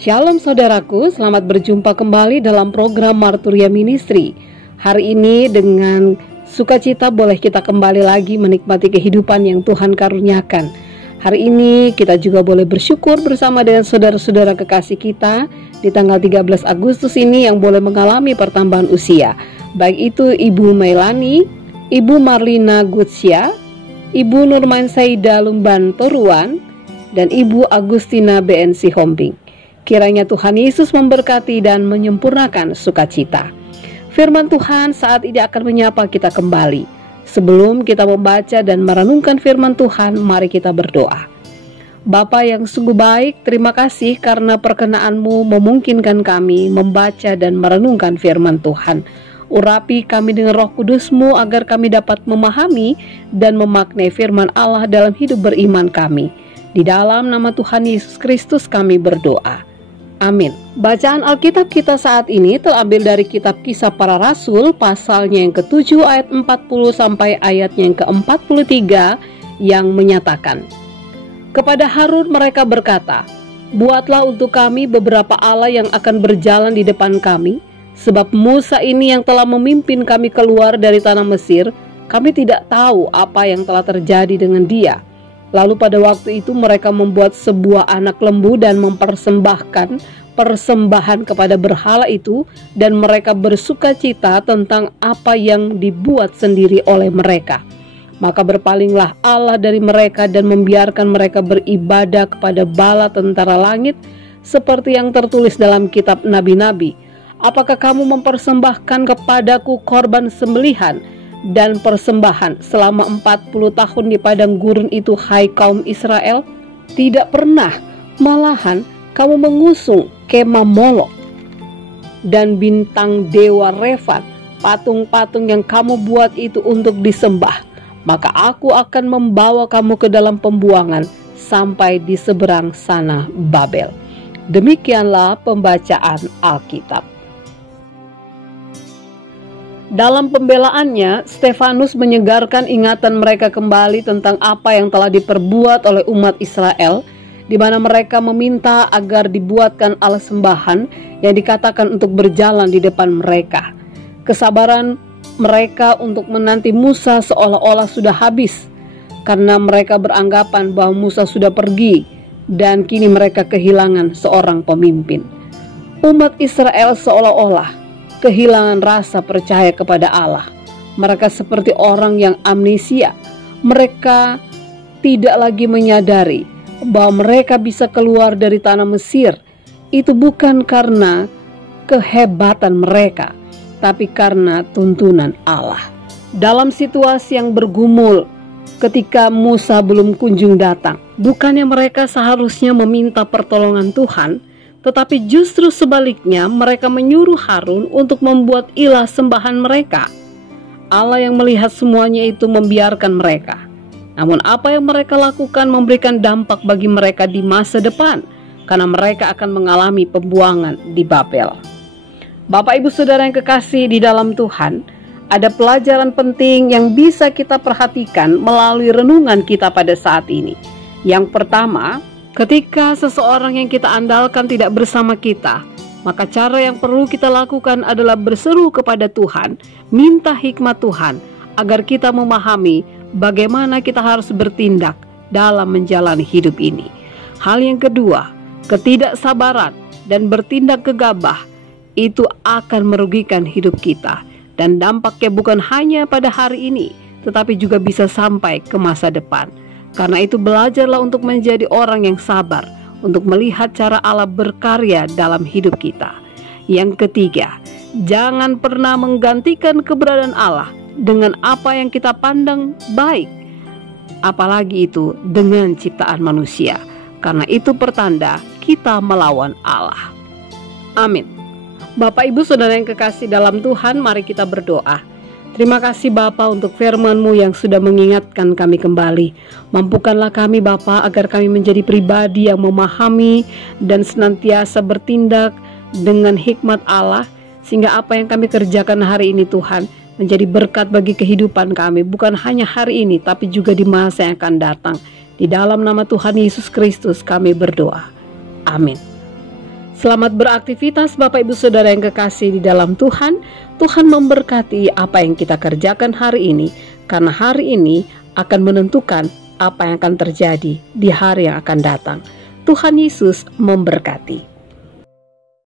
Shalom saudaraku, selamat berjumpa kembali dalam program Marturia Ministry. Hari ini dengan sukacita boleh kita kembali lagi menikmati kehidupan yang Tuhan karuniakan. Hari ini kita juga boleh bersyukur bersama dengan saudara-saudara kekasih kita di tanggal 13 Agustus ini yang boleh mengalami pertambahan usia. Baik itu Ibu Melani, Ibu Marlina Gutsya, Ibu Nurman Saida Lumban Toruan, dan Ibu Agustina BNC Hombing. Kiranya Tuhan Yesus memberkati dan menyempurnakan sukacita. Firman Tuhan saat ini akan menyapa kita kembali. Sebelum kita membaca dan merenungkan firman Tuhan, mari kita berdoa. Bapa yang sungguh baik, terima kasih karena perkenan-Mu memungkinkan kami membaca dan merenungkan firman Tuhan. Urapi kami dengan Roh Kudus-Mu agar kami dapat memahami dan memaknai firman Allah dalam hidup beriman kami. Di dalam nama Tuhan Yesus Kristus kami berdoa. Amin. Bacaan Alkitab kita saat ini terambil dari kitab Kisah Para Rasul pasalnya yang ke-7 ayat 40 sampai ayatnya yang ke-43 yang menyatakan, kepada Harun mereka berkata, buatlah untuk kami beberapa Allah yang akan berjalan di depan kami, sebab Musa ini yang telah memimpin kami keluar dari tanah Mesir, kami tidak tahu apa yang telah terjadi dengan dia. Lalu pada waktu itu mereka membuat sebuah anak lembu dan mempersembahkan persembahan kepada berhala itu, dan mereka bersukacita tentang apa yang dibuat sendiri oleh mereka. Maka berpalinglah Allah dari mereka dan membiarkan mereka beribadah kepada bala tentara langit, seperti yang tertulis dalam kitab nabi-nabi. Apakah kamu mempersembahkan kepadaku korban sembelihan dan persembahan selama 40 tahun di padang gurun itu, hai kaum Israel? Tidak pernah, malahan kamu mengusung kemah Molok dan bintang dewa Refan, patung-patung yang kamu buat itu untuk disembah. Maka aku akan membawa kamu ke dalam pembuangan sampai di seberang sana Babel. Demikianlah pembacaan Alkitab. Dalam pembelaannya, Stefanus menyegarkan ingatan mereka kembali tentang apa yang telah diperbuat oleh umat Israel, di mana mereka meminta agar dibuatkan alat sembahan yang dikatakan untuk berjalan di depan mereka. Kesabaran mereka untuk menanti Musa seolah-olah sudah habis, karena mereka beranggapan bahwa Musa sudah pergi dan kini mereka kehilangan seorang pemimpin. Umat Israel seolah-olah kehilangan rasa percaya kepada Allah. Mereka seperti orang yang amnesia. Mereka tidak lagi menyadari bahwa mereka bisa keluar dari tanah Mesir. Itu bukan karena kehebatan mereka, tapi karena tuntunan Allah. Dalam situasi yang bergumul, ketika Musa belum kunjung datang, bukannya mereka seharusnya meminta pertolongan Tuhan, tetapi justru sebaliknya mereka menyuruh Harun untuk membuat ilah sembahan mereka. Allah yang melihat semuanya itu membiarkan mereka. Namun apa yang mereka lakukan memberikan dampak bagi mereka di masa depan, karena mereka akan mengalami pembuangan di Babel. Bapak Ibu Saudara yang kekasih di dalam Tuhan, ada pelajaran penting yang bisa kita perhatikan melalui renungan kita pada saat ini. Yang pertama, ketika seseorang yang kita andalkan tidak bersama kita, maka cara yang perlu kita lakukan adalah berseru kepada Tuhan, minta hikmat Tuhan, agar kita memahami bagaimana kita harus bertindak dalam menjalani hidup ini. Hal yang kedua, ketidaksabaran dan bertindak gegabah itu akan merugikan hidup kita, dan dampaknya bukan hanya pada hari ini, tetapi juga bisa sampai ke masa depan. Karena itu belajarlah untuk menjadi orang yang sabar, untuk melihat cara Allah berkarya dalam hidup kita. Yang ketiga, jangan pernah menggantikan keberadaan Allah dengan apa yang kita pandang baik, apalagi itu dengan ciptaan manusia, karena itu pertanda kita melawan Allah. Amin. Bapak Ibu Saudara yang kekasih dalam Tuhan, mari kita berdoa. Terima kasih Bapa untuk firman-Mu yang sudah mengingatkan kami kembali. Mampukanlah kami Bapa agar kami menjadi pribadi yang memahami dan senantiasa bertindak dengan hikmat Allah, sehingga apa yang kami kerjakan hari ini Tuhan menjadi berkat bagi kehidupan kami, bukan hanya hari ini tapi juga di masa yang akan datang. Di dalam nama Tuhan Yesus Kristus kami berdoa. Amin. Selamat beraktivitas Bapak Ibu Saudara yang kekasih di dalam Tuhan. Tuhan memberkati apa yang kita kerjakan hari ini, karena hari ini akan menentukan apa yang akan terjadi di hari yang akan datang. Tuhan Yesus memberkati.